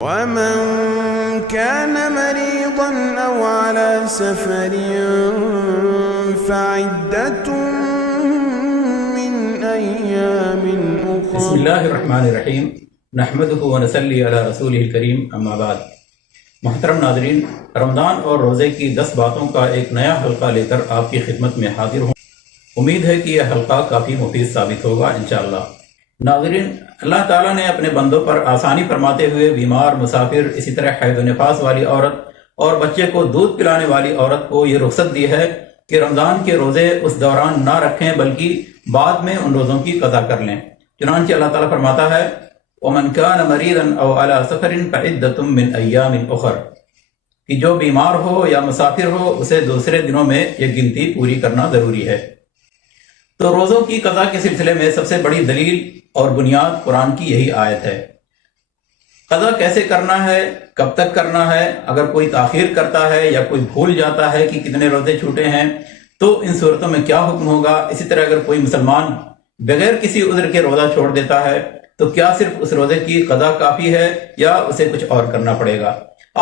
ومن كان مريضا أو على سفر فعدة من أيام بسم أخر. اللہ الرحمن الرحیم نحمدہ ونصلی علی رسولہ الکریم اما بعد. محترم ناظرین، رمضان اور روزے کی 10 باتوں کا ایک نیا حلقہ لے کر آپ کی خدمت میں حاضر ہوں. امید ہے کہ یہ حلقہ کافی مفید ثابت ہوگا انشاءاللہ. ناظرین، اللہ تعالیٰ نے اپنے بندوں پر آسانی فرماتے ہوئے بیمار، مسافر، اسی طرح حیض و نفاس والی عورت اور بچے کو دودھ پلانے والی عورت کو یہ رخصت دی ہے کہ رمضان کے روزے اس دوران نہ رکھیں بلکہ بعد میں ان روزوں کی قضا کر لیں. چنانچہ اللہ تعالیٰ فرماتا ہے وَمَنْ كَانَ مَرِيضًا أَوْ عَلَى سَفَرٍ فَعِدَّةٌ مِّنْ أَيَّامٍ أُخَرَ، کہ جو بیمار ہو یا مسافر ہو اسے دوسرے دنوں میں یہ گنتی پوری کرنا ضروری ہے. تو روزوں کی قضا کے سلسلے میں سب سے بڑی دلیل اور بنیاد قرآن کی یہی آیت ہے. قضا کیسے کرنا ہے، کب تک کرنا ہے، اگر کوئی تاخیر کرتا ہے یا کوئی بھول جاتا ہے کہ کتنے روزے چھوٹے ہیں تو ان صورتوں میں کیا حکم ہوگا. اسی طرح اگر کوئی مسلمان بغیر کسی عذر کے روزہ چھوڑ دیتا ہے تو کیا صرف اس روزے کی قضا کافی ہے یا اسے کچھ اور کرنا پڑے گا.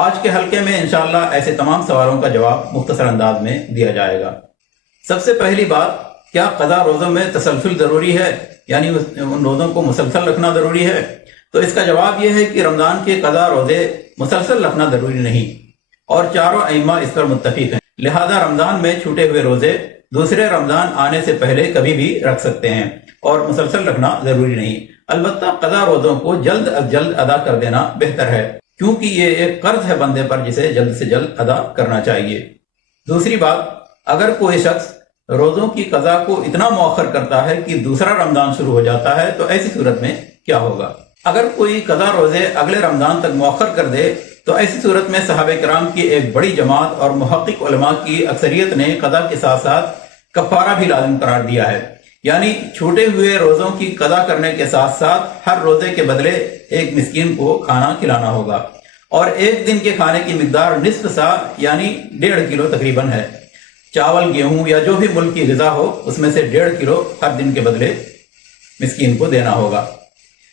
آج کے حلقے میں انشاءاللہ ایسے تمام سوالوں کا جواب مختصر انداز میں دیا جائے گا. سب سے پہلی بات، کیا قضا روزوں میں تسلسل ضروری ہے، یعنی ان روزوں کو مسلسل رکھنا ضروری ہے؟ تو اس کا جواب یہ ہے کہ رمضان کے قضا روزے مسلسل رکھنا ضروری نہیں، اور چاروں ائمہ اس پر متفق ہیں. لہذا رمضان میں چھوٹے ہوئے روزے دوسرے رمضان آنے سے پہلے کبھی بھی رکھ سکتے ہیں اور مسلسل رکھنا ضروری نہیں. البتہ قضا روزوں کو جلد از جلد ادا کر دینا بہتر ہے، کیونکہ یہ ایک قرض ہے بندے پر جسے جلد سے جلد ادا کرنا چاہیے. دوسری بات، اگر کوئی شخص روزوں کی قضا کو اتنا مؤخر کرتا ہے کہ دوسرا رمضان شروع ہو جاتا ہے تو ایسی صورت میں کیا ہوگا؟ اگر کوئی قضا روزے اگلے رمضان تک مؤخر کر دے تو ایسی صورت میں صحابہ کرام کی ایک بڑی جماعت اور محقق علماء کی اکثریت نے قضا کے ساتھ ساتھ کفارہ بھی لازم قرار دیا ہے. یعنی چھوٹے ہوئے روزوں کی قضا کرنے کے ساتھ ساتھ ہر روزے کے بدلے ایک مسکین کو کھانا کھلانا ہوگا، اور ایک دن کے کھانے کی مقدار نصف سا یعنی 1.5 کلو تقریباً ہے. چاول، گیہوں یا جو بھی ملک کی غذا ہو اس میں سے 1.5 کلو ہر دن کے بدلے مسکین کو دینا ہوگا.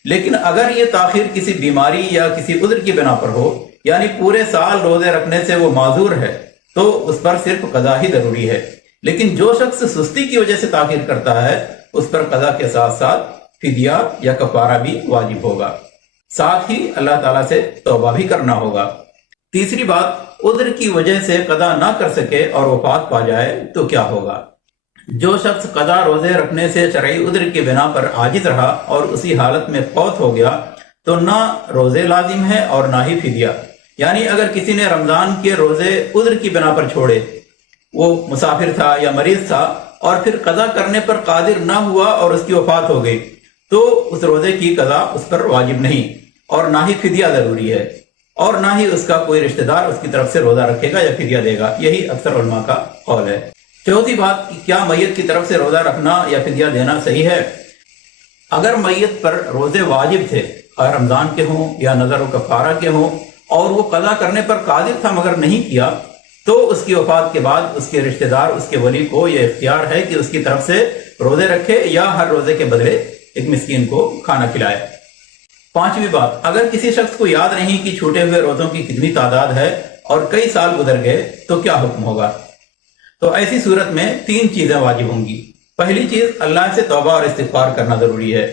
لیکن اگر یہ تاخیر کسی بیماری یا کسی عذر کی بنا پر ہو، یعنی پورے سال روزے رکھنے سے وہ معذور ہے، تو اس پر صرف قضا ہی ضروری ہے. لیکن جو شخص سستی کی وجہ سے تاخیر کرتا ہے اس پر قضا کے ساتھ ساتھ فدیہ یا کفارہ بھی واجب ہوگا، ساتھ ہی اللہ تعالیٰ سے توبہ بھی کرنا ہوگا. تیسری بات، عذر کی وجہ سے قضا نہ کر سکے اور وفات پا جائے تو کیا ہوگا؟ جو شخص قضا روزے رکھنے سے شرعی عذر کی بنا پر عاجز رہا اور اسی حالت میں فوت ہو گیا تو نہ روزے لازم ہے اور نہ ہی فدیہ. یعنی اگر کسی نے رمضان کے روزے عذر کی بنا پر چھوڑے، وہ مسافر تھا یا مریض تھا اور پھر قضا کرنے پر قادر نہ ہوا اور اس کی وفات ہو گئی، تو اس روزے کی قضا اس پر واجب نہیں اور نہ ہی فدیہ ضروری ہے، اور نہ ہی اس کا کوئی رشتہ دار اس کی طرف سے روزہ رکھے گا یا فدیہ دے گا. یہی اکثر علماء کا قول ہے. چوتھی بات، کیا میت کی طرف سے روزہ رکھنا یا فدیہ دینا صحیح ہے؟ اگر میت پر روزے واجب تھے، خواہ رمضان کے ہوں یا نظر و کفارہ کے ہوں، اور وہ قضا کرنے پر قادر تھا مگر نہیں کیا، تو اس کی وفات کے بعد اس کے رشتہ دار، اس کے ولی کو یہ اختیار ہے کہ اس کی طرف سے روزے رکھے یا ہر روزے کے بدلے ایک مسکین کو کھانا کھلائے. پانچویں بات، اگر کسی شخص کو یاد نہیں کہ چھوٹے ہوئے روزوں کی کتنی تعداد ہے اور کئی سال گزر گئے تو کیا حکم ہوگا؟ تو ایسی صورت میں 3 چیزیں واجب ہوں گی. پہلی چیز، اللہ سے توبہ اور استغفار کرنا ضروری ہے.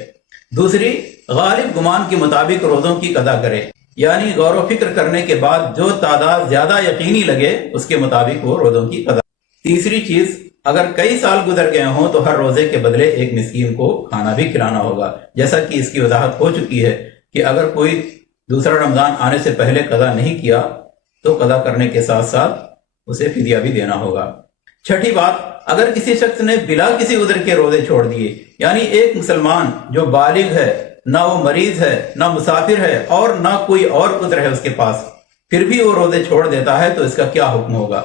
دوسری، غالب گمان کے مطابق روزوں کی قضا کرے، یعنی غور و فکر کرنے کے بعد جو تعداد زیادہ یقینی لگے اس کے مطابق وہ روزوں کی قضا. تیسری چیز، اگر کئی سال گزر گئے ہوں تو ہر روزے کے بدلے ایک مسکین کو کھانا بھی کھلانا ہوگا، جیسا کہ اس کی وضاحت ہو چکی ہے کہ اگر کوئی دوسرا رمضان آنے سے پہلے قضا نہیں کیا تو قضا کرنے کے ساتھ ساتھ اسے فدیہ بھی دینا ہوگا. چھٹی بات، اگر کسی شخص نے بلا کسی عذر کے روزے چھوڑ دیے، یعنی ایک مسلمان جو بالغ ہے، نہ وہ مریض ہے، نہ مسافر ہے اور نہ کوئی اور عذر ہے اس کے پاس، پھر بھی وہ روزے چھوڑ دیتا ہے تو اس کا کیا حکم ہوگا؟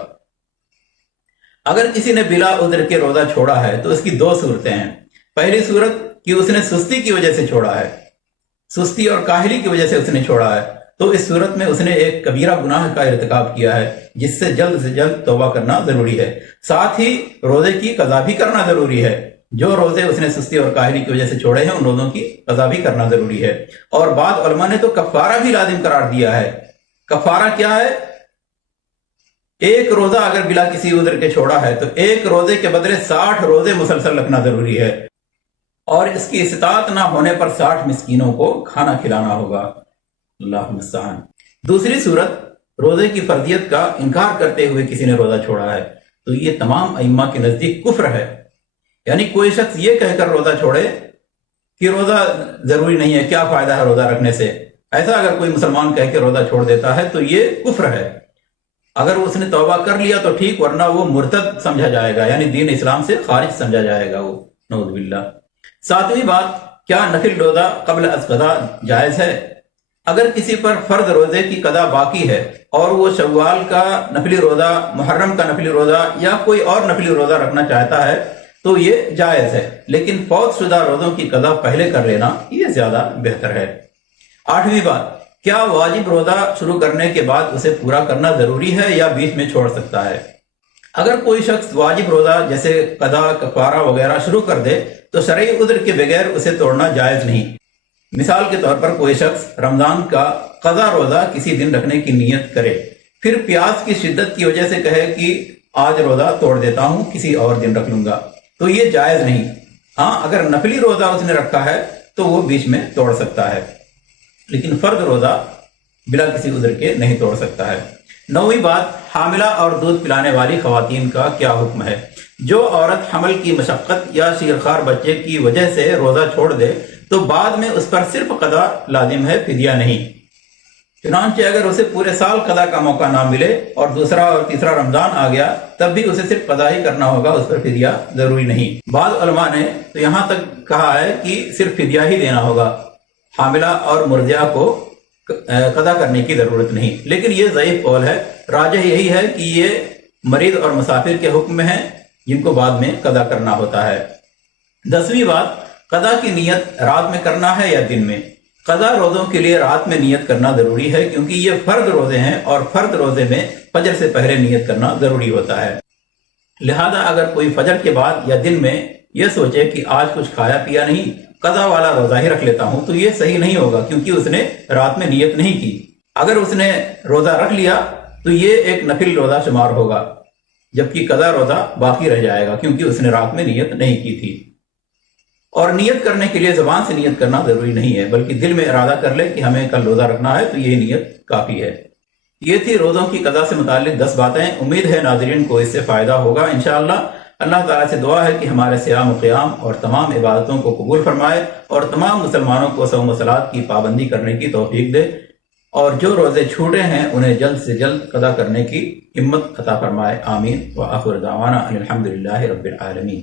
اگر کسی نے بلا عذر کے روزہ چھوڑا ہے تو اس کی 2 صورتیں ہیں. پہلی صورت کہ اس نے سستی کی وجہ سے چھوڑا ہے، سستی اور کاہلی کی وجہ سے اس نے چھوڑا ہے، تو اس صورت میں اس نے ایک کبیرہ گناہ کا ارتکاب کیا ہے جس سے جلد توبہ کرنا ضروری ہے. ساتھ ہی روزے کی قضا بھی کرنا ضروری ہے. جو روزے اس نے سستی اور کاہلی کی وجہ سے چھوڑے ہیں ان روزوں کی قضا بھی کرنا ضروری ہے۔ اور بعض علماء نے تو کفارہ بھی لازم قرار دیا ہے۔ کفارہ کیا ہے؟ ایک روزہ اگر بلا کسی عذر کے چھوڑا ہے تو ایک روزے کے بدلے 60 روزے مسلسل رکھنا ضروری ہے، اور اس کی استطاعت نہ ہونے پر 60 مسکینوں کو کھانا کھلانا ہوگا۔ اللہ المستعان۔ دوسری صورت، روزے کی فرضیت کا انکار کرتے ہوئے کسی نے روزہ چھوڑا ہے تو یہ تمام ائمہ کے نزدیک کفر ہے۔ یعنی کوئی شخص یہ کہہ کر روزہ چھوڑے کہ روزہ ضروری نہیں ہے، کیا فائدہ ہے روزہ رکھنے سے، ایسا اگر کوئی مسلمان کہہ کے روزہ چھوڑ دیتا ہے تو یہ کفر ہے۔ اگر اس نے توبہ کر لیا تو ٹھیک، ورنہ وہ مرتد سمجھا جائے گا، یعنی دین اسلام سے خارج سمجھا جائے گا وہ، نعوذ باللہ۔ ساتویں بات، کیا نفل روزہ قبل از قضا جائز ہے؟ اگر کسی پر فرض روزے کی قضا باقی ہے اور وہ شوال کا نفلی روزہ، محرم کا نفلی روزہ یا کوئی اور نفلی روزہ رکھنا چاہتا ہے تو یہ جائز ہے، لیکن فوت شدہ روزوں کی قضا پہلے کر لینا یہ زیادہ بہتر ہے۔ آٹھویں بات، کیا واجب روزہ شروع کرنے کے بعد اسے پورا کرنا ضروری ہے یا بیچ میں چھوڑ سکتا ہے؟ اگر کوئی شخص واجب روزہ جیسے قضا، کفارہ وغیرہ شروع کر دے تو شرعی عذر کے بغیر اسے توڑنا جائز نہیں۔ مثال کے طور پر کوئی شخص رمضان کا قضا روزہ کسی دن رکھنے کی نیت کرے، پھر پیاس کی شدت کی وجہ سے کہے کہ آج روزہ توڑ دیتا ہوں، کسی اور دن رکھ لوں گا، تو یہ جائز نہیں۔ ہاں، اگر نفلی روزہ اس نے رکھا ہے تو وہ بیچ میں توڑ سکتا ہے، لیکن فرض روزہ بلا کسی عذر کے نہیں توڑ سکتا ہے۔ نویں بات، حاملہ اور دودھ پلانے والی خواتین کا کیا حکم ہے؟ جو عورت حمل کی مشقت یا شیرخوار بچے کی وجہ سے روزہ چھوڑ دے تو بعد میں اس پر صرف قضا لازم ہے، فدیہ نہیں۔ چنانچہ اگر اسے پورے سال قضا کا موقع نہ ملے اور دوسرا اور تیسرا رمضان آ گیا تب بھی اسے صرف قضا ہی کرنا ہوگا، اس پر فدیہ ضروری نہیں۔ بعض علماء نے تو یہاں تک کہا ہے کہ صرف فدیہ ہی دینا ہوگا، حاملہ اور مرضعہ کو قضا کرنے کی ضرورت نہیں، لیکن یہ ضعیف قول ہے۔ راجح یہی ہے کہ یہ مریض اور مسافر کے حکم میں ہیں جن کو بعد میں قضا کرنا ہوتا ہے۔ 10ویں بات، قضا کی نیت رات میں کرنا ہے یا دن میں؟ قضا روزوں کے لیے رات میں نیت کرنا ضروری ہے کیونکہ یہ فرض روزے ہیں اور فرض روزے میں فجر سے پہلے نیت کرنا ضروری ہوتا ہے۔ لہذا اگر کوئی فجر کے بعد یا دن میں یہ سوچے کہ آج کچھ کھایا پیا نہیں، قضا والا روزہ ہی رکھ لیتا ہوں، تو یہ صحیح نہیں ہوگا کیونکہ اس نے رات میں نیت نہیں کی۔ اگر اس نے روزہ رکھ لیا تو یہ ایک نفل روزہ شمار ہوگا، جبکہ قضا روزہ باقی رہ جائے گا کیونکہ اس نے رات میں نیت نہیں کی تھی۔ اور نیت کرنے کے لیے زبان سے نیت کرنا ضروری نہیں ہے، بلکہ دل میں ارادہ کر لے کہ ہمیں کل روزہ رکھنا ہے تو یہ نیت کافی ہے۔ یہ تھی روزوں کی قضا سے متعلق 10 باتیں۔ امید ہے ناظرین کو اس سے فائدہ ہوگا انشاءاللہ۔ اللہ تعالیٰ سے دعا ہے کہ ہمارے صیام و قیام اور تمام عبادتوں کو قبول فرمائے اور تمام مسلمانوں کو صوم و صلات کی پابندی کرنے کی توفیق دے، اور جو روزے چھوٹے ہیں انہیں جلد سے جلد قضا کرنے کی ہمت عطا فرمائے۔ آمین۔ وآخر دعوانا ان الحمد للہ رب العالمین۔